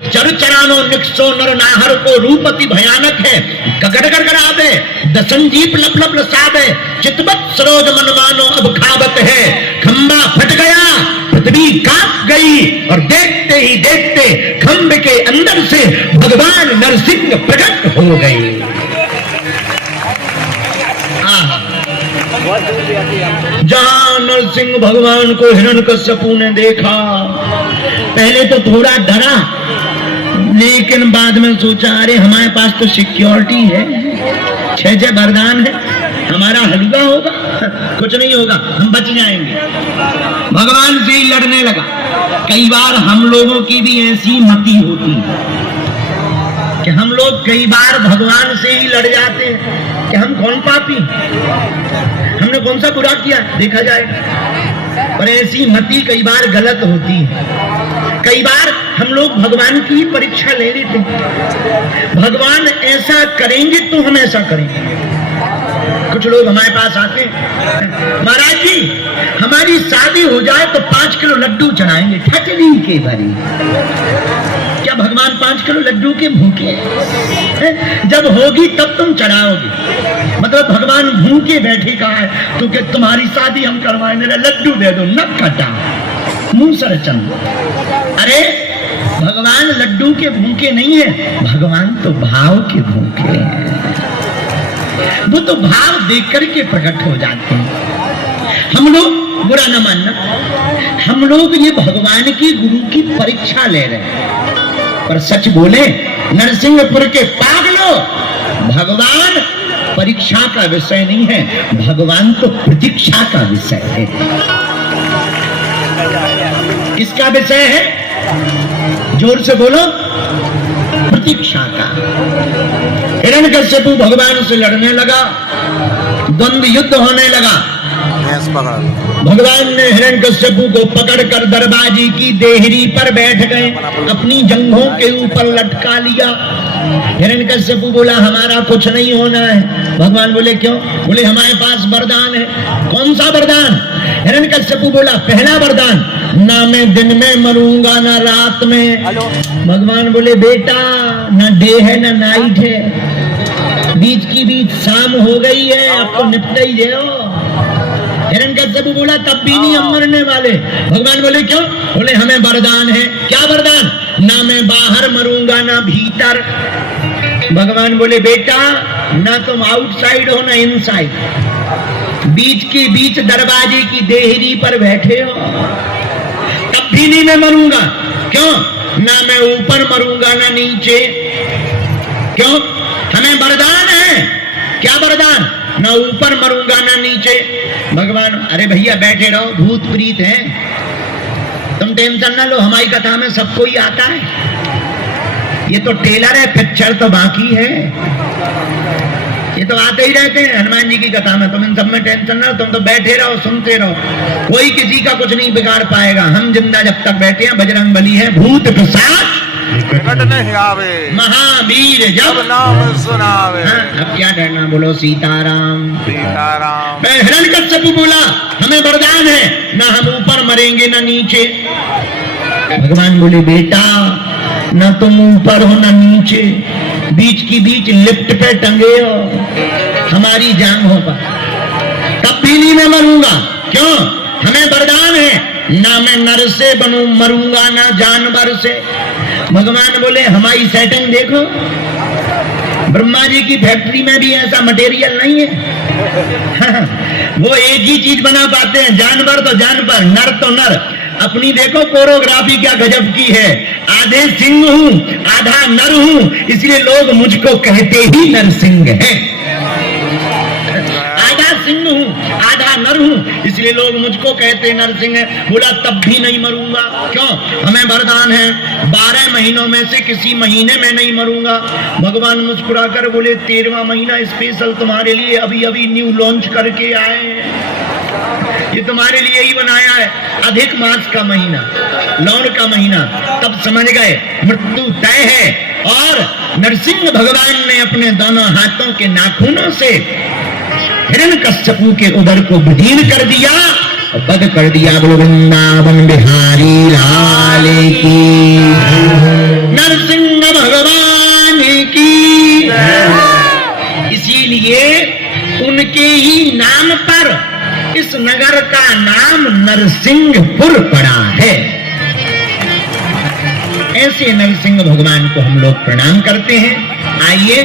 चरचरानो निक्षो नर नाहर को रूपति भयानक है, गगड़ गड़गड़ावे दसंजीप लप लप लसावे, चितवत सरोज मनमानो अब खावत है। खंबा फट गया, पृथ्वी कांप गई और देखते ही देखते खंबे के अंदर से भगवान नरसिंह प्रकट हो गए। जहां नरसिंह भगवान को हिरण्यकश्यपु ने देखा, पहले तो थोड़ा डरा, लेकिन बाद में सोचा अरे हमारे पास तो सिक्योरिटी है, 6 वरदान है, हमारा हलवा होगा, कुछ नहीं होगा, हम बच जाएंगे। भगवान से ही लड़ने लगा। कई बार हम लोगों की भी ऐसी मति होती है कि हम लोग कई बार भगवान से ही लड़ जाते हैं कि हम कौन पापी, हमने कौन सा बुरा किया, देखा जाएगा। पर ऐसी मति कई बार गलत होती है। कई बार हम लोग भगवान की परीक्षा ले लेते हैं, भगवान ऐसा करेंगे तो हम ऐसा करेंगे। कुछ लोग हमारे पास आते हैं, महाराज जी हमारी शादी हो जाए तो 5 किलो लड्डू चढ़ाएंगे, ठचली के भरी। क्या भगवान 5 किलो लड्डू के भूखे हैं? जब होगी तब तुम चढ़ाओगे। मतलब भगवान भूखे बैठे कहा है तो क्या तुम्हारी शादी हम करवाएंगे, लड्डू दे दो, नक कटा मुंह सर चंद। अरे भगवान लड्डू के भूखे नहीं है, भगवान तो भाव के भूखे हैं। वो तो भाव देख करके प्रकट हो जाते हैं। हम लोग बुरा न मानना, हम लोग ये भगवान की गुरु की परीक्षा ले रहे हैं। पर सच बोले नरसिंहपुर के पागलों, भगवान परीक्षा का विषय नहीं है, भगवान तो प्रतीक्षा का विषय है। किसका विषय है? जोर से बोलो, प्रतीक्षा का। हिरण्यकश्यपु भगवान से लड़ने लगा, द्वंद्व युद्ध होने लगा। भगवान ने हिरण्यकश्यपु को पकड़कर दरबाजी की देहरी पर बैठ गए, अपनी जंघों के ऊपर लटका लिया। हिरण्यकश्यपु बोला हमारा कुछ नहीं होना है। भगवान बोले क्यों? बोले हमारे पास वरदान है। कौन सा वरदान? हिरण्यकश्यपु बोला पहला वरदान, ना मैं दिन में मरूंगा ना रात में। भगवान बोले बेटा ना डे है ना नाइट है, बीच की बीच शाम हो गई है, अब तो निपट ही जाओ। हिरण्यकश्यपु बोला तब भी नहीं हम मरने वाले। भगवान बोले क्यों? बोले हमें वरदान है। क्या वरदान? ना मैं बाहर मरूंगा ना भीतर। भगवान बोले बेटा ना तुम आउटसाइड हो ना इनसाइड, बीच के बीच दरवाजे की देहरी पर बैठे हो, तब भी नहीं मैं मरूंगा। क्यों? ना मैं ऊपर मरूंगा ना नीचे। क्यों? हमें वरदान है। क्या वरदान? ना ऊपर मरूंगा ना नीचे। भगवान अरे भैया बैठे रहो, भूत प्रीत है, तुम टेंशन ना लो, हमारी कथा में सबको ही आता है। ये तो टेलर है, पिक्चर तो बाकी है। ये तो आते ही रहते हैं हनुमान जी की कथा में, तुम इन सब में टेंशन ना लो, तुम तो बैठे रहो, सुनते रहो, कोई किसी का कुछ नहीं बिगाड़ पाएगा। हम जिंदा जब तक बैठे हैं, बजरंग बली है, भूत पिशाच नहीं आवे, महावीर जब नाम सुनावे। अब क्या डरना, बोलो सीताराम सीताराम। हिरण्यकश्यपु बोला हमें वरदान है, ना हम ऊपर मरेंगे ना नीचे। भगवान बोले बेटा ना तुम ऊपर हो ना नीचे, बीच की बीच लिफ्ट पे टंगे हो, हमारी जान हो पर, तब भी नहीं मैं मरूंगा। क्यों? हमें वरदान है, ना मैं नर से बनूं मरूंगा ना जानवर से। भगवान बोले हमारी सेटिंग देखो, ब्रह्मा जी की फैक्ट्री में भी ऐसा मटेरियल नहीं है। वो एक ही चीज बना पाते हैं, जानवर तो जानवर, नर तो नर। अपनी देखो कोरियोग्राफी क्या गजब की है, आधे सिंह हूं आधा नर हूं, इसलिए लोग मुझको कहते ही नरसिंह है। आधा सिंह हूं आधा नर हूं, इसलिए लोग मुझको कहते नरसिंह है। बोला तब भी नहीं मरूंगा। क्यों? हमें वरदान है, 12 महीनों में से किसी महीने में नहीं मरूंगा। भगवान मुस्कुराकर बोले 13वां महीना स्पेशल तुम्हारे लिए अभी अभी न्यू लॉन्च करके आए हैं, ये तुम्हारे लिए ही बनाया है, अधिक मास का महीना, लौन का महीना। तब समझ गए मृत्यु तय है। और नरसिंह भगवान ने अपने दोनों हाथों के नाखूनों से हिरण्यकश्यपु के उदर को विदीर्ण कर दिया और वध कर दिया। वृंदावन बिहारी लाल की। नरसिंह भगवान की। इसीलिए उनके ही नाम पर इस नगर का नाम नरसिंहपुर पड़ा है। ऐसे नरसिंह भगवान को हम लोग प्रणाम करते हैं। आइए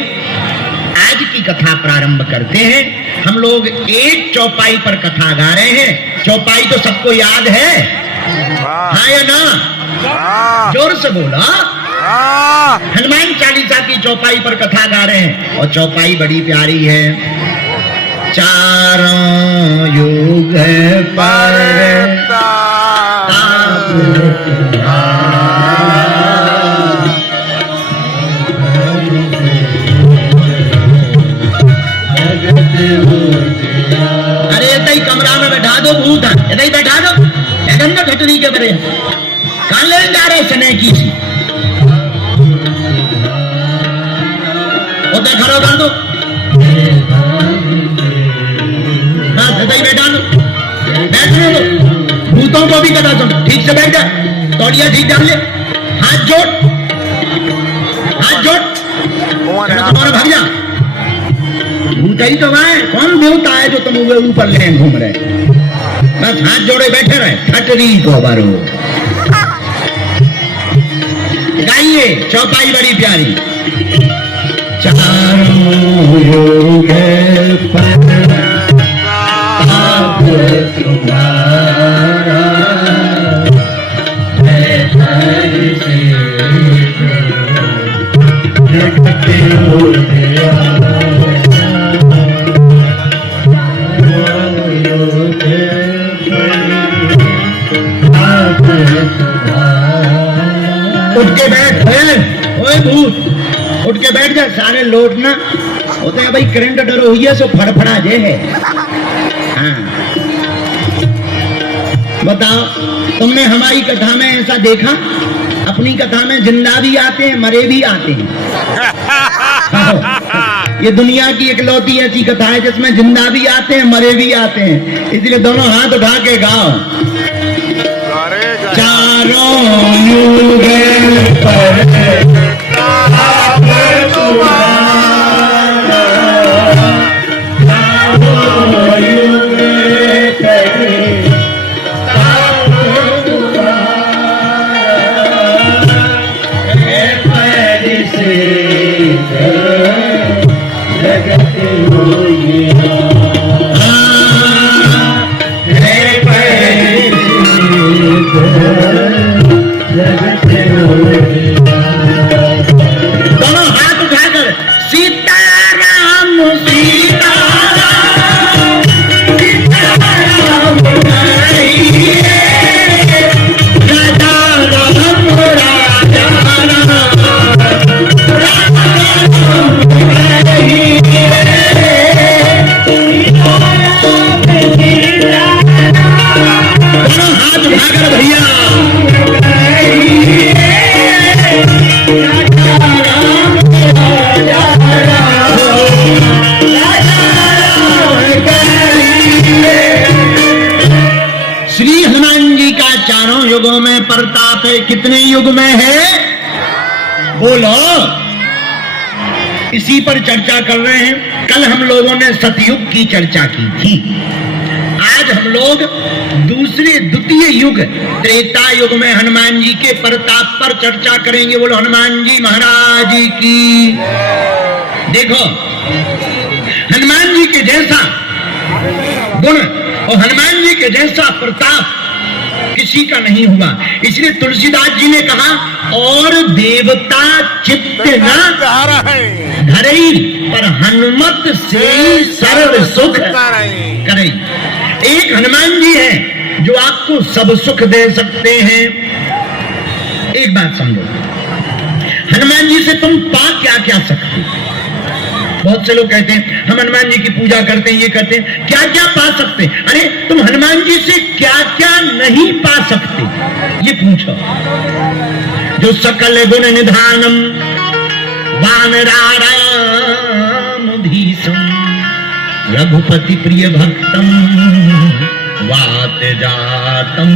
आज की कथा प्रारंभ करते हैं। हम लोग एक चौपाई पर कथा गा रहे हैं। चौपाई तो सबको याद है, हाँ या ना? जोर से बोला। हनुमान चालीसा की चौपाई पर कथा गा रहे हैं और चौपाई बड़ी प्यारी है। चारों युग पर अरे ऐसा ही कमरा में बैठा दो, भूत है ऐसा ही बैठा दो। अंदर ठटरी के बड़े कहां ले जा रहे सने की सी और खड़ा कर दो। हाँ ऐसा ही बैठा दो, बैठने दो। भूतों को भी कथा सुन, ठीक से बैठ जा, तौलिया ठीक डाल ले, हाथ जोड़, हाथ जोड़, तुम्हारा भाग जा। भूत ही तो है, कौन देवता है जो तुम ऊपर ले घूम रहे? बस हाथ जोड़े बैठे रहे। ठटरी को बारो गाइए, चौपाई बड़ी प्यारी। चारों युग पर ताप तुम्हारा जगत हो गया। उठ के बैठ, ओए भूत उठ के बैठ जा। सारे लौटना होते हैं भाई, करंट डरो हुई है सो फड़फड़ा जे है। हाँ बताओ, तुमने हमारी कथा में ऐसा देखा? अपनी कथा में जिंदा भी आते हैं, मरे भी आते हैं। ये दुनिया की इकलौती ऐसी कथा है जिसमें जिंदा भी आते हैं, मरे भी आते हैं। इसलिए दोनों हाथ उठा के गाओ। चारों युग पर ताप तुम्हारा, चारों युग पर ताप तुम्हारा, पैर से जगत हो गया। दोनों हाथ उठाकर सीताराम सीताराम सीताराम राजा राम राजा दोनों हाथ उठाकर भैया श्री हनुमान जी का चारों युगों में प्रताप है। कितने युग में है बोलो? इसी पर चर्चा कर रहे हैं। कल हम लोगों ने सतयुग की चर्चा की थी। आज हम लोग दूसरे द्वितीय युग त्रेता युग में हनुमान जी के प्रताप पर चर्चा करेंगे। बोलो हनुमान जी महाराज की। देखो, हनुमान जी के जैसा गुण और हनुमान जी के जैसा प्रताप किसी का नहीं हुआ। इसलिए तुलसीदास जी ने कहा, और देवता चित्त न धरई पर हनुमत से सर्व सुख करई। एक हनुमान जी है जो आपको सब सुख दे सकते हैं। एक बात समझो, हनुमान जी से तुम पा क्या क्या सकते? बहुत से लोग कहते हैं हम हनुमान जी की पूजा करते हैं, ये करते हैं, क्या क्या पा सकते? अरे तुम हनुमान जी से क्या क्या नहीं पा सकते ये पूछो। जो सकल गुण निधानम वानरारामधीशम रघुपति प्रिय भक्तम वात जातम।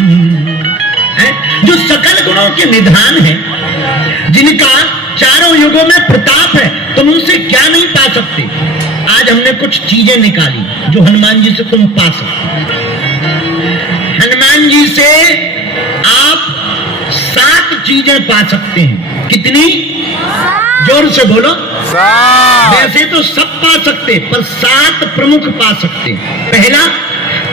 जो सकल गुणों के निधान है, जिनका चारों युगों में प्रताप है, तुम उनसे क्या नहीं पा सकते। आज हमने कुछ चीजें निकाली जो हनुमान जी से तुम पा सकते। हनुमान जी से आप 7 चीजें पा सकते हैं। कितनी? जोर से बोलो। वैसे तो सब पा सकते, पर 7 प्रमुख पा सकते।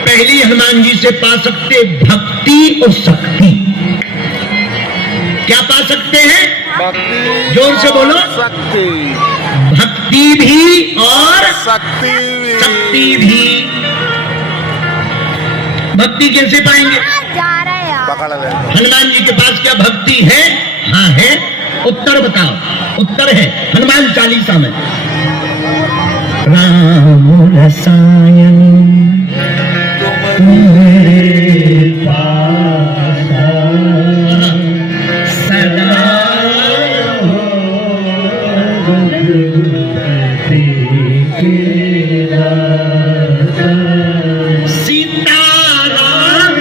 पहली हनुमान जी से पा सकते भक्ति और शक्ति। क्या पा सकते हैं? जोर से बोलो। भक्ति भी और शक्ति भी। भक्ति कैसे पाएंगे? हनुमान जी के पास क्या भक्ति है? हाँ है। उत्तर बताओ। उत्तर है हनुमान चालीसा में, राम रसायन तुम्हारे पास सदा सीताराम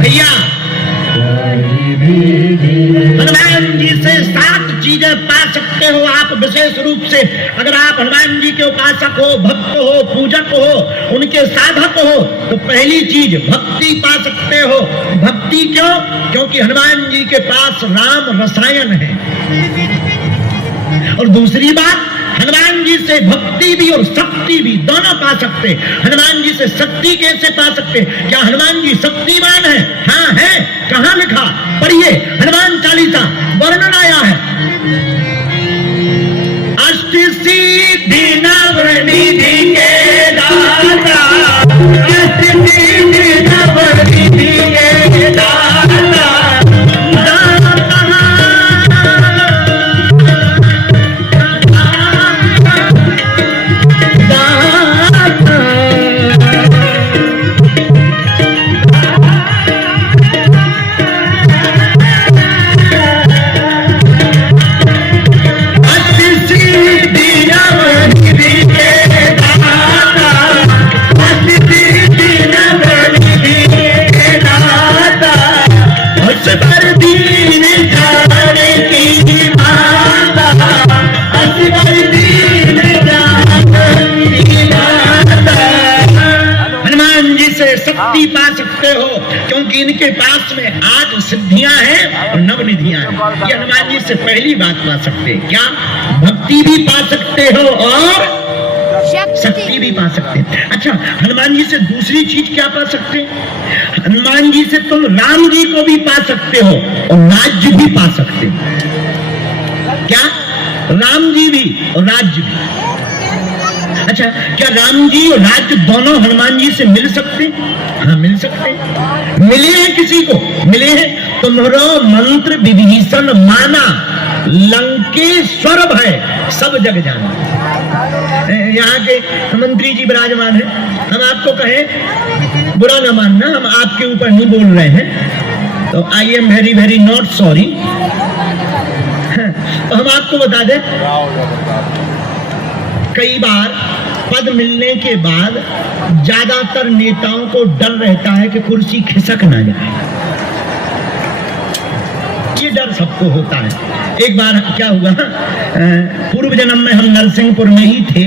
भैया, हनुमान जी से 7 चीजें पा सकते हो आप विशेष रूप से। अगर आप हनुमान जी के उपासक हो, भक्त हो, पूजक हो, उनके साधक हो, तो पहली चीज भक्ति पा सकते हो। भक्ति क्यों? क्योंकि हनुमान जी के पास राम रसायन है। और दूसरी बात, हनुमान जी से भक्ति भी और शक्ति भी दोनों पा सकते। हनुमान जी से शक्ति कैसे पा सकते? क्या हनुमान जी शक्तिमान है? हाँ है। कहां लिखा? पढ़िए, हनुमान चालीसा वर्णन आया है। अष्ट सिद्धि नवनिधि के दाता, अष्ट सिद्धि नवनिधि के दाता, शक्ति पा सकते हो, क्योंकि इनके पास में आज सिद्धियां हैं और नवनिधियां हैं। ये हनुमान जी से पहली बात पा सकते हैं। क्या? भक्ति भी पा सकते हो और शक्ति भी पा सकते हैं। अच्छा, हनुमान जी से दूसरी चीज क्या पा सकते हैं? हनुमान जी से तुम राम जी को भी पा सकते हो और राज्य भी पा सकते हो। क्या? राम जी भी और राज्य भी। अच्छा, क्या राम जी और राज्य दोनों हनुमान जी से मिल सकते? हाँ, मिल सकते। मिले हैं किसी को? मिले हैं। तुम्हारा मंत्र विभीषण माना, लंकेश्वर भय सब जग जाना। यहाँ के मंत्री जी विराजमान है, हम आपको कहें बुरा न मानना, हम आपके ऊपर नहीं बोल रहे हैं, तो I am very very not sorry. तो हम आपको बता दें, कई बार पद मिलने के बाद ज्यादातर नेताओं को डर रहता है कि कुर्सी खिसक ना जाए। ये डर सबको होता है। एक बार क्या हुआ, पूर्व जन्म में हम नरसिंहपुर में ही थे,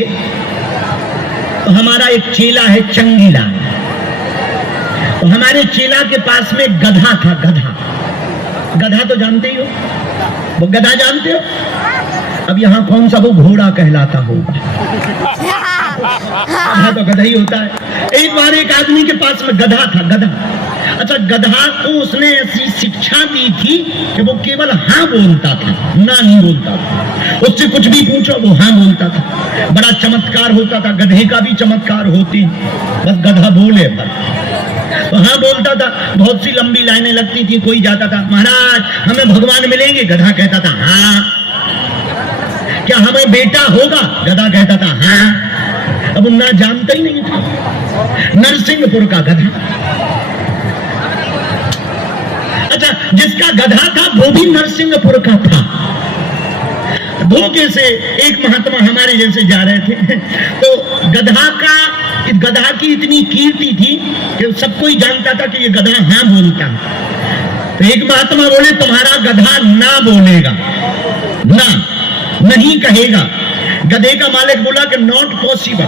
तो हमारा एक चेला है चंगीलाल, तो हमारे चेला के पास में गधा था। गधा तो जानते ही हो, वो गधा जानते हो? अब यहाँ कौन सा वो घोड़ा कहलाता होगा? गधा तो गधा ही होता है। एक बार एक आदमी के पास में गधा था। अच्छा, गधा को उसने ऐसी शिक्षा दी थी कि वो केवल हाँ बोलता था, ना नहीं बोलता था। उससे कुछ भी पूछो वो हाँ बोलता था। बड़ा चमत्कार होता था, गधे का भी चमत्कार होती, बस गधा बोले पर। तो हाँ बोलता था। बहुत सी लंबी लाइनें लगती थी, कोई जाता था, महाराज हमें भगवान मिलेंगे, गधा कहता था हाँ। क्या हमें बेटा होगा? गधा कहता था हाँ। अब उन्ना जानता ही नहीं था। नरसिंहपुर का गधा। अच्छा, जिसका गधा था वो भी नरसिंहपुर का था। धोखे से एक महात्मा हमारे जैसे जा रहे थे, तो गधा की इतनी कीर्ति थी कि सब कोई जानता था कि ये गधा हाँ बोलता। तो एक महात्मा बोले तुम्हारा गधा ना बोलेगा, ना नहीं कहेगा। गधे का मालिक बोला कि नॉट पॉसिबल,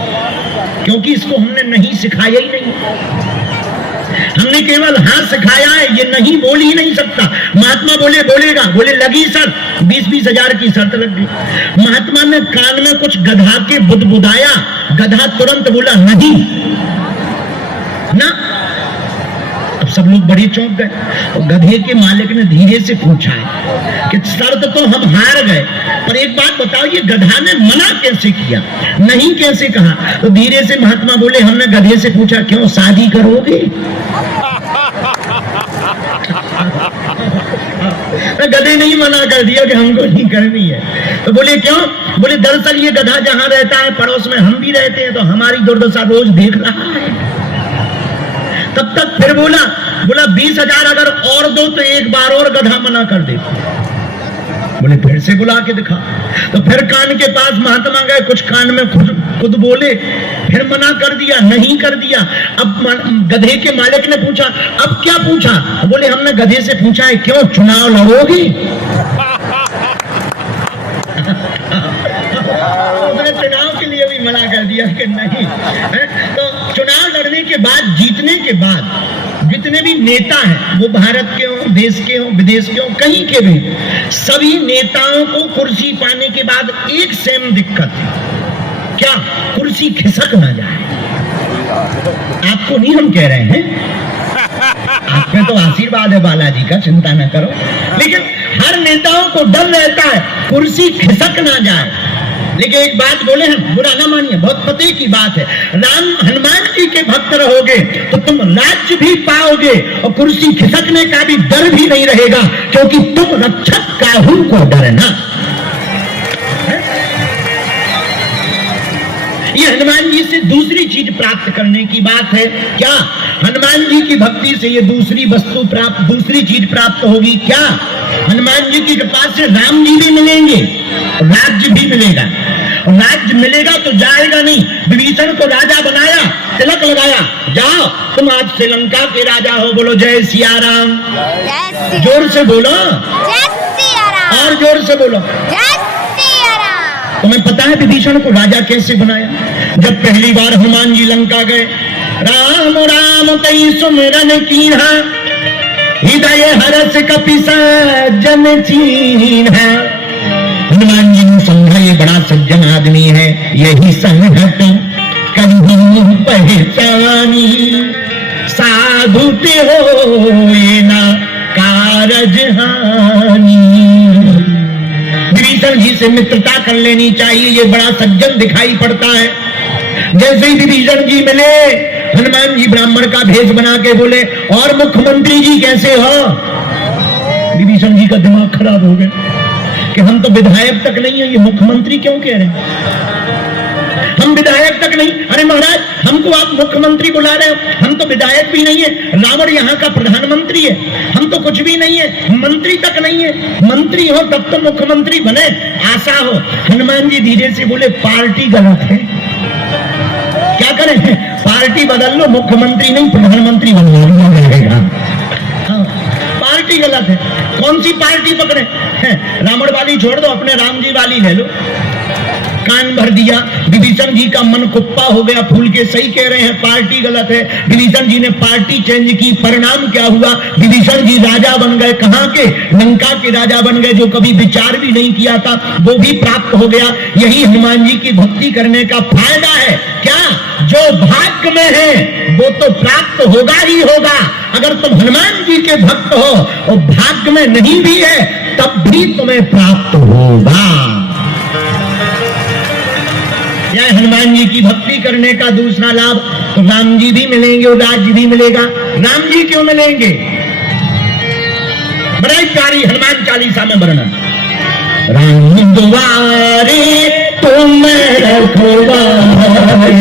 क्योंकि इसको हमने नहीं सिखाया ही नहीं, हमने केवल हाँ सिखाया है, ये नहीं बोल ही नहीं सकता। महात्मा बोले बोलेगा, बोले लगी सर 20-20 हजार की शर्त लग गई। महात्मा ने कान में कुछ गधा के बुदबुदाया, गधा तुरंत बोला नहीं ना। अब सब लोग बड़ी चौंक गए और गधे के मालिक ने धीरे से पूछा कि शर्त तो हम हार गए, पर एक बात बताओ ये गधा ने मना कैसे किया, नहीं कैसे कहा? तो धीरे से महात्मा बोले हमने गधे से पूछा क्यों शादी करोगे? गधे नहीं मना कर दिया कि हमको नहीं करनी है। तो बोले क्यों? बोले दरअसल ये गधा जहां रहता है पड़ोस में हम भी रहते हैं, तो हमारी दुर्दशा रोज देख रहा है। तब तक फिर बोला 20 हजार अगर और दो तो एक बार और गधा मना कर दे। बोले फिर से बुला के दिखा। तो फिर कान के पास महात्मा गए, कुछ कान में खुद बोले, फिर मना कर दिया, नहीं कर दिया। अब गधे के मालिक ने पूछा अब क्या पूछा? बोले हमने गधे से पूछा है क्यों चुनाव लड़ोगी? उसने चुनाव के लिए भी मना कर दिया कि नहीं। तो चुनाव लड़ने के बाद, जीतने के बाद जितने भी नेता हैं वो भारत के हों, देश के हों, विदेश के हों, कहीं के भी, सभी नेताओं को कुर्सी पाने के बाद एक सेम दिक्कत है, क्या? कुर्सी खिसक ना जाए। आपको नहीं हम कह रहे हैं, आप में तो आशीर्वाद है बालाजी का, चिंता ना करो, लेकिन हर नेताओं को डर रहता है कुर्सी खिसक ना जाए। लेकिन एक बात बोले हैं, बुरा ना मानिए, बहुत पते की बात है, हनुमान जी के भक्त रहोगे तो तुम राज्य भी पाओगे और कुर्सी खिसकने का भी डर भी नहीं रहेगा, क्योंकि तुम रक्षक काहू को डरना। ये हनुमान जी से दूसरी चीज प्राप्त करने की बात है। क्या? हनुमान जी की भक्ति से ये दूसरी चीज प्राप्त होगी। क्या? हनुमान जी की कृपा से राम जी भी मिलेंगे, राज्य भी मिलेगा। और राज्य मिलेगा तो जाएगा नहीं, विभीषण को राजा बनाया, तिलक लगाया, जाओ तुम आज श्रीलंका के राजा हो। बोलो जय सिया राम, जोर से बोलो, और जोर से बोलो। तुम्हें पता है विभीषण को राजा कैसे बनाया? जब पहली बार हनुमान जी लंका गए, राम राम कई सुमिरन कीन्हा, हृदय हरस कपि सज्जन चीन्हा। हनुमान जी ने समझा ये बड़ा सज्जन आदमी है, यही संगत कभी पहचानी, साधु ते होए ना कारज हानि। विभीषण जी से मित्रता कर लेनी चाहिए, ये बड़ा सज्जन दिखाई पड़ता है। जैसे ही विभीषण जी मिले, हनुमान जी ब्राह्मण का भेष बना के बोले और मुख्यमंत्री जी कैसे हो? विभीषण जी का दिमाग खराब हो गया कि हम तो विधायक तक नहीं है, ये मुख्यमंत्री क्यों कह रहे हैं? हम विधायक तक नहीं। अरे महाराज हमको आप मुख्यमंत्री बुला रहे हो, हम तो विधायक भी नहीं है, रावण यहाँ का प्रधानमंत्री है, हम तो कुछ भी नहीं है, मंत्री तक नहीं है। मंत्री हो तब तो मुख्यमंत्री बने, आशा हो। हनुमान जी धीरे से बोले पार्टी गलत है, क्या करें? पार्टी बदल लो, मुख्यमंत्री नहीं प्रधानमंत्री बनना रहेगा। हाँ, पार्टी गलत है। कौन सी पार्टी पकड़े? रावण वाली छोड़ दो, अपने राम जी वाली ले लो। कान भर दिया। विभीषण जी का मन कुप्पा हो गया, फूल के। सही कह रहे हैं, पार्टी गलत है। विभीषण जी ने पार्टी चेंज की। परिणाम क्या हुआ? विभीषण जी राजा बन गए। कहां के? लंका के राजा बन गए। जो कभी विचार भी नहीं किया था वो भी प्राप्त हो गया। यही हनुमान जी की भक्ति करने का फायदा है। क्या? जो भाग्य में है वो तो प्राप्त होगा ही होगा। अगर तुम हनुमान जी के भक्त हो और भाग्य में नहीं भी है तब भी तुम्हें प्राप्त होगा। यह हनुमान जी की भक्ति करने का दूसरा लाभ, तो राम जी भी मिलेंगे और राज्य भी मिलेगा। राम जी क्यों मिलेंगे? बड़ा प्यारी हनुमान चालीसा में वर्णन। राम दुआरे तुम रखवारे,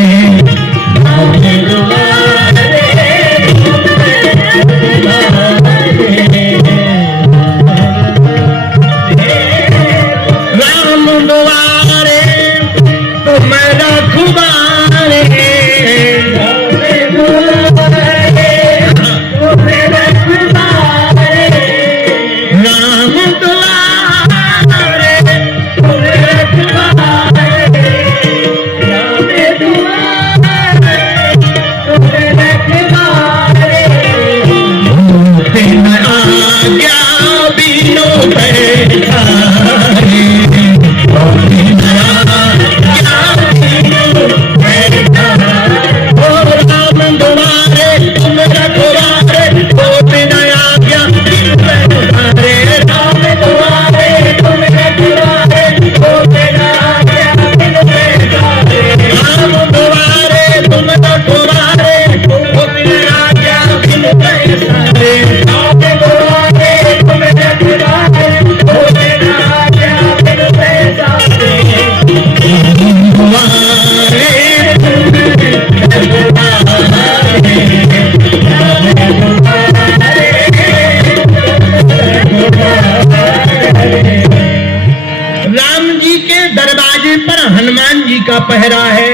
पर हनुमान जी का पहरा है।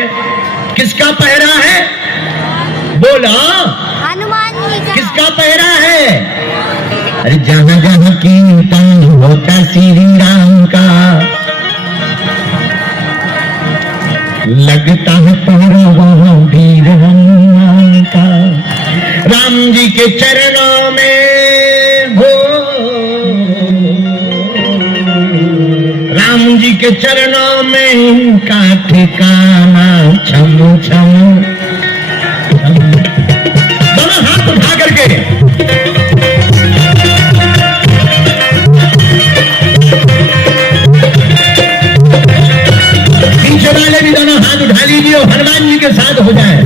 किसका पहरा है? बोला हनुमान जी का। किसका पहरा है? अरे जहां जहां कीर्तन होता श्री राम का, लगता है पहरा वहां वीर हनुमान का। राम जी के चरणों में हो, राम जी के चरणों में इनका ठिकाना छम छम। दोनों हाथ उठा करके पीछे वाले भी दोनों हाथ उठा लीजिए और हनुमान जी के साथ हो जाए।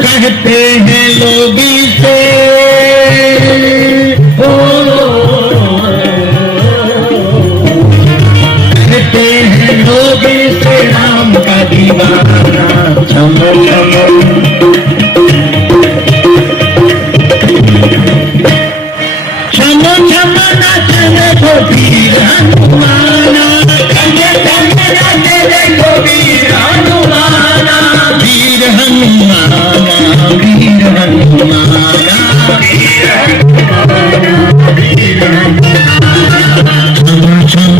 कहते हैं लोग इसे कहते हैं लोग इसे राम का दीवाना। छम छम छम छम नाचने को वीर हनुमाना, छम छम नाचने को वीर हनुमाना, वीर हनुमाना, वीर हनुमाना, वीर हनुमाना, वीर हनुमाना। छम छम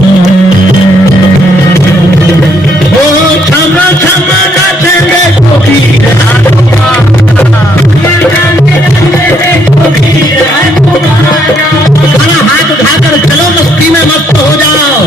ओ छम छम नाचने को वीर हनुमाना, वीर हनुमाना। हाथ उठाकर चलो, मस्ती में मस्त हो जाओ।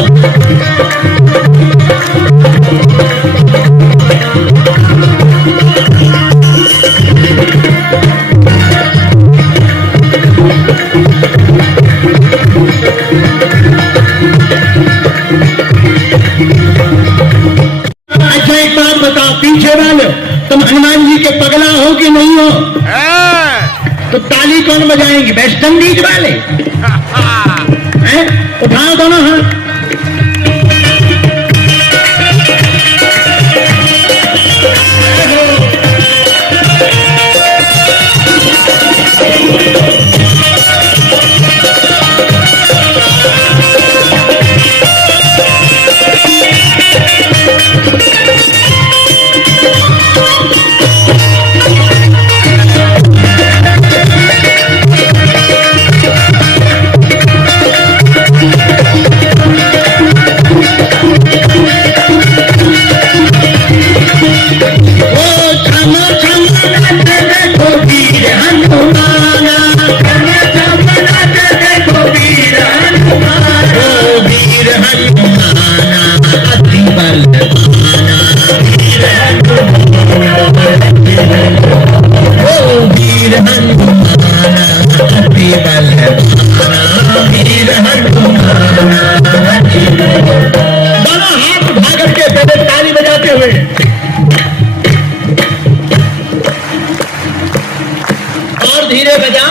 अच्छा एक बात बताओ, पीछे वाले तुम हनुमान जी के पगला हो कि नहीं हो? तो ताली कौन बजाएंगे? वेस्ट इंडीज वाले हैं? उठाओ दोनों हाथ। दोनों हाथ उठा करके पहले ताली बजाते हुए और धीरे बजा।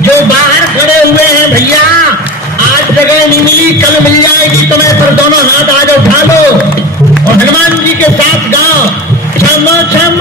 जो बाहर खड़े हुए हैं भैया, आज जगह नहीं मिली, कल मिल जाएगी तुम्हें, पर दोनों हाथ आज उठा लो और हनुमान जी के साथ गाओ छम छम।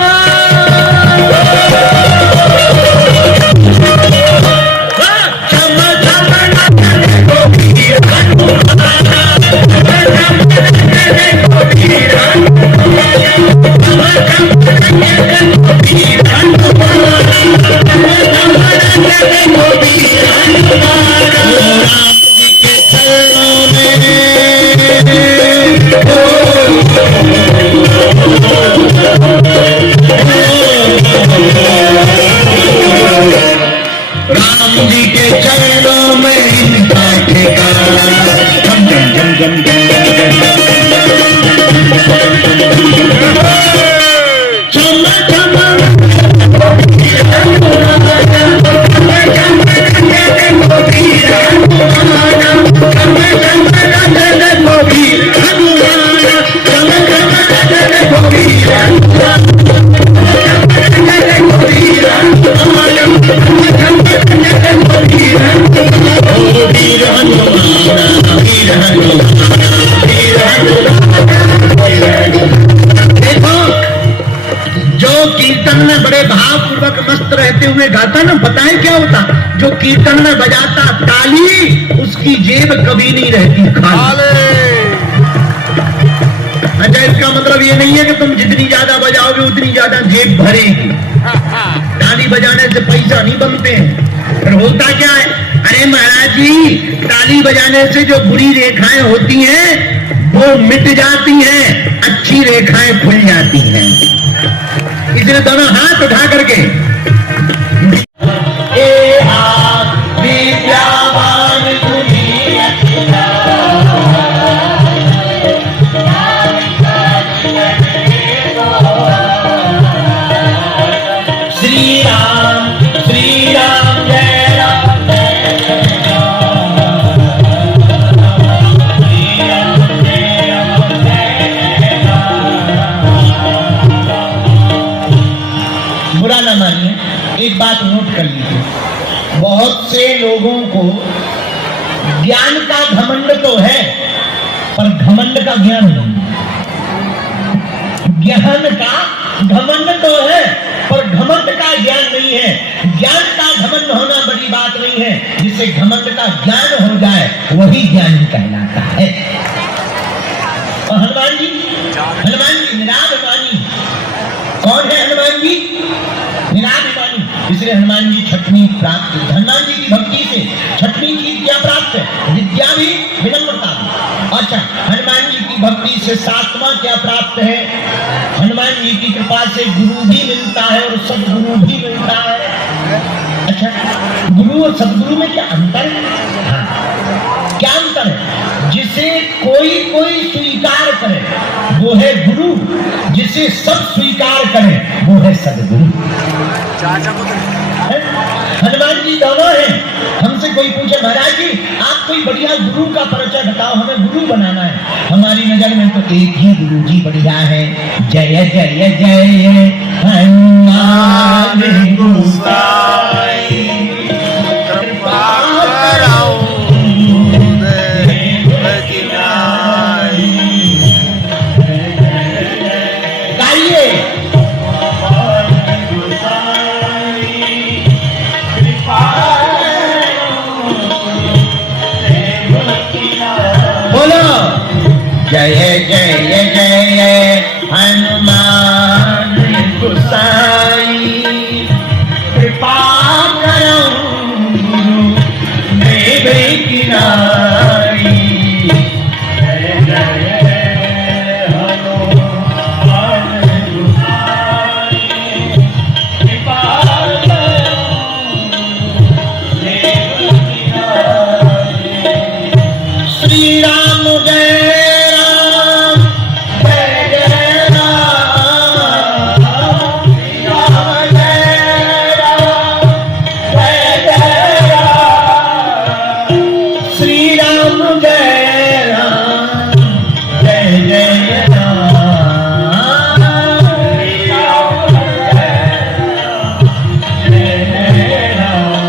में गाता ना, बताएं क्या होता? जो कीर्तन में बजाता ताली, उसकी जेब कभी नहीं रहती खाली। अच्छा, इसका मतलब ये नहीं है कि तुम जितनी ज्यादा बजाओगे उतनी ज्यादा जेब भरेगी। ताली बजाने से पैसा नहीं बनते हैं। फिर होता क्या है? अरे महाराज जी, ताली बजाने से जो बुरी रेखाएं होती हैं वो मिट जाती हैं, अच्छी रेखाएं खुल जाती हैं। इसलिए दोनों हाथ उठा करके ए हाथ विद्यावान तुझी रखना, श्री राम जय राम जय राम, श्री राम जय राम जय राम। बुरा ना मानिए, एक बात नोट कर लीजिए, बहुत से लोगों को ज्ञान का घमंड तो है पर घमंड का ज्ञान नहीं। ज्ञान का घमंड तो है पर घमंड का ज्ञान नहीं है। ज्ञान का घमंड होना बड़ी बात नहीं है, जिससे घमंड का ज्ञान हो जाए वही ज्ञान कहलाता है। और हनुमान जी निराभिमानी। कौन है हनुमान जी? निराभिमानी। इसलिए हनुमान जी छठवीं प्राप्त। हनुमान जी की भक्ति से छठवीं चीज क्या प्राप्त है? विद्या भी, विनम्रता भी। अच्छा, हनुमान जी की भक्ति से सातवां क्या प्राप्त है? हनुमान जी की कृपा से गुरु भी मिलता है और सदगुरु भी मिलता है। अच्छा, गुरु और सदगुरु में क्या अंतर है? हाँ, क्या अंतर है? जिसे कोई स्वीकार करे वो है गुरु, जिसे सब स्वीकार करें वो है सदगुरु। हनुमान जी दोनों हैं। हमसे कोई पूछे महाराज जी आप कोई बढ़िया गुरु का परिचय बताओ, हमें गुरु बनाना है। हमारी नजर में तो एक ही गुरु जी बढ़िया है। जय जय जय हनुमान गोसाई, कृपा कराओ गाइए। बोलो जय जय जय हनुमान गोसाई, कृपा करो मेरे किनारी। जय जय हनुमान गोसाई, कृपा करो मेरे किनारी। श्री राम जय राम जय जय राम, श्री राम जय राम जय जय राम, श्री राम जय राम जय जय राम,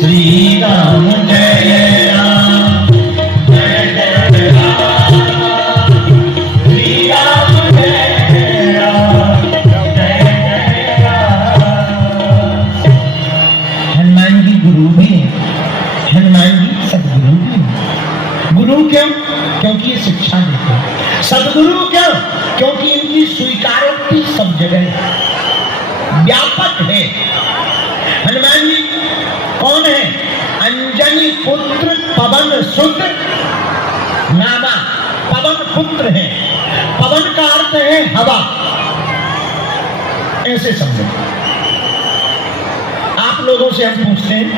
श्री राम जय राम जय जय राम, श्री राम जय राम जय जय राम। हनुमान जी गुरु भी हैं, हनुमान जी सदगुरु भी हैं। गुरु क्यों? क्योंकि ये शिक्षा देते हैं। सदगुरु क्यों? क्योंकि इनकी स्वीकारोक्ति सब जगह व्यापक है। हनुमान जी कौन है? अंजनी पुत्र पवन सुत नामा, पवन पुत्र है। पवन का अर्थ है हवा, ऐसे समझो। आप लोगों से हम पूछते हैं,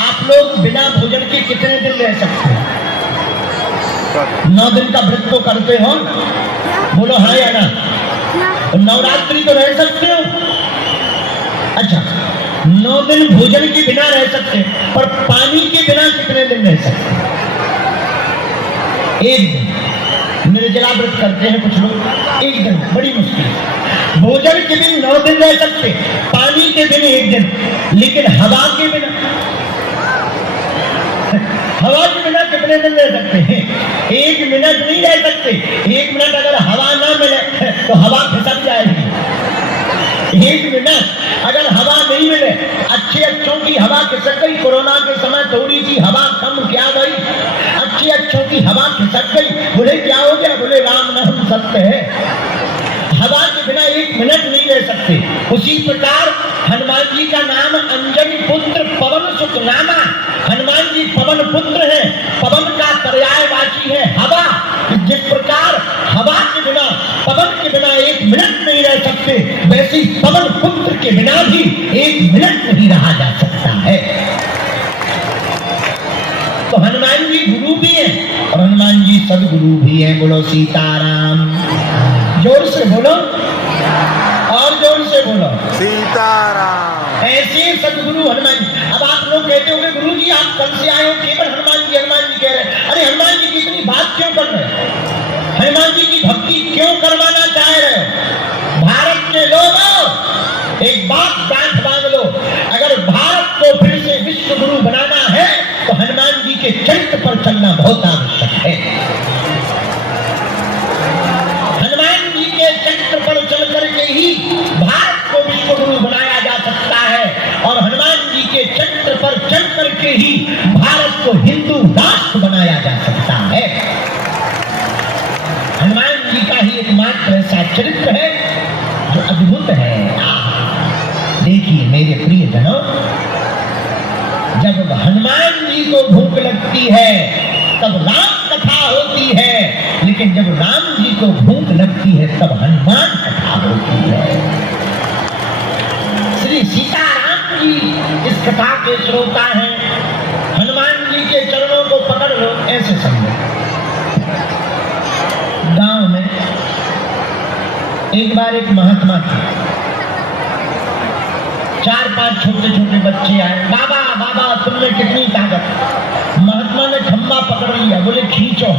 आप लोग बिना भोजन के कितने दिन रह सकते हैं? 9 दिन का व्रत तो करते हो, बोलो हाँ या ना? नवरात्रि तो रह सकते हो। अच्छा, 9 दिन भोजन के बिना रह सकते, पर पानी के बिना कितने दिन रह सकते? 1 दिन। निर्जला व्रत करते हैं कुछ लोग, 1 दिन, बड़ी मुश्किल। भोजन के दिन 9 दिन रह सकते, पानी के दिन 1 दिन, लेकिन हवा के बिना, हवा के बिना कितने दिन रह सकते हैं? 1 मिनट नहीं रह सकते। 1 मिनट अगर हवा ना मिले तो हवा खिसक जाएगी। 1 मिनट अगर हवा नहीं मिले, अच्छों की हवा खिसक गई, कोरोना के समय थोड़ी सी हवा कम, क्या भाई अच्छों की हवा खिसक गई, बोले क्या हो गया, बोले राम नाम सत्य है, हवा के बिना 1 मिनट नहीं रह सकते। उसी प्रकार हनुमान जी का नाम अंजनी पुत्र पवन सुत नामा, हनुमान जी पवन पुत्र है, पवन का पर्यायवाची है हवा। जिस प्रकार हवा के बिना, पवन के बिना 1 मिनट नहीं रह सकते, वैसे पवन पुत्र के बिना भी 1 मिनट नहीं रहा जा सकता है। तो हनुमान जी गुरु भी हैं और हनुमान जी सदगुरु भी हैं। बोलो सीताराम, जोर से बोलो और जोर से बोलो सीताराम। ऐसे सदगुरु हनुमान जी। अब आप लोग कहते होंगे गुरु जी आप कल से आए हो केवल हनुमान जी कह रहे हैं। अरे हनुमान जी की इतनी बात क्यों कर रहे हैं, हनुमान जी की भक्ति क्यों करवाना चाह रहे हो? भारत के लोगों एक बात गांठ बांध लो, अगर भारत को फिर से विश्व गुरु बनाना है तो हनुमान जी के चरित्र पर चलना बहुत आवश्यक है। हनुमान जी के चरित्र पर चल करके ही भारत को विश्व गुरु बनाया जा सकता है और हनुमान जी के चरित्र पर चल करके ही भारत को हिंदू राष्ट्र बनाया जा सकता है। हनुमान जी का ही एकमात्र ऐसा चरित्र है जो अद्भुत है। देखिए मेरे प्रिय जनों, जब हनुमान जी को भूख लगती है तब राम कथा होती है, लेकिन जब राम जी को भूख लगती है तब हनुमान कथा होती है। श्री सीताराम जी इस कथा के श्रोता हैं। हनुमान जी के चरणों को पकड़ लो, ऐसे समझो। गांव में एक बार एक महात्मा थे, 4-5 छोटे छोटे बच्चे आए, बाबा बाबा तुमने कितनी ताकत। महात्मा ने खंबा पकड़ लिया, बोले खींचो।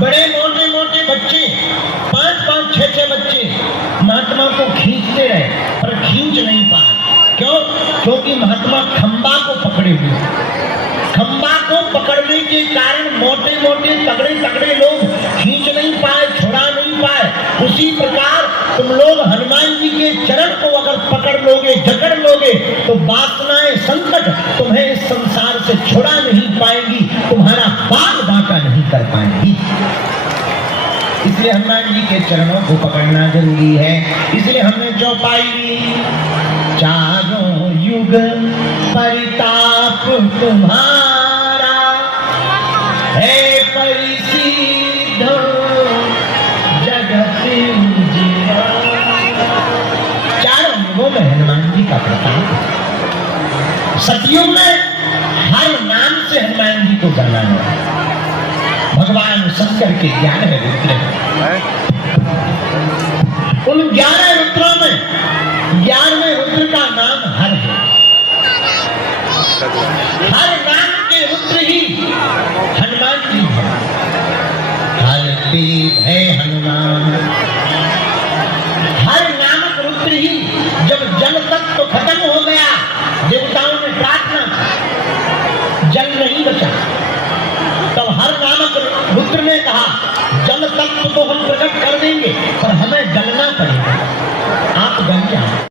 बड़े मोटे मोटे बच्चे, 5-5 6-6 बच्चे महात्मा को खींचते रहे पर खींच नहीं पाए। क्यों? क्योंकि महात्मा खंबा को पकड़े हुए। खंबा को पकड़ने के कारण मोटे मोटे तगड़े तगड़े लोग खींच नहीं पाए, छुड़ा नहीं पाए। उसी प्रकार तुम लोग हनुमान जी के चरण को अगर पकड़ लोगे, जकड़ लोगे, तो वासनाएं संकट तुम्हें इस संसार से छुड़ा नहीं पाएंगी, तुम्हारा बाग बांका नहीं कर पाएंगी। इसलिए हनुमान जी के चरणों को पकड़ना जरूरी है। इसलिए हमने चौपाई ली, चारों युग परिताप तुम्हारा है परिसिद्ध जगत उजियारा। चारों युगों में हनुमान जी का प्रताप। सतयुग में हर नाम से हनुमान जी को जाना है। भगवान शंकर के 11 रुद्र, उन 11 रुद्रों में 11वें रुद्र का नाम हर है। हर नाम के रुद्र ही हनुमान जी है। हर देव है हनुमान, हर नामक रुद्र ही। जब जल तक तो खत्म हो गया, देवताओं ने प्रार्थना, जल नहीं बचा, तब हर नामक रुद्र ने कहा जल तत्व तो हम प्रकट कर देंगे पर हमें जलना पड़ेगा, आप जल जाओ।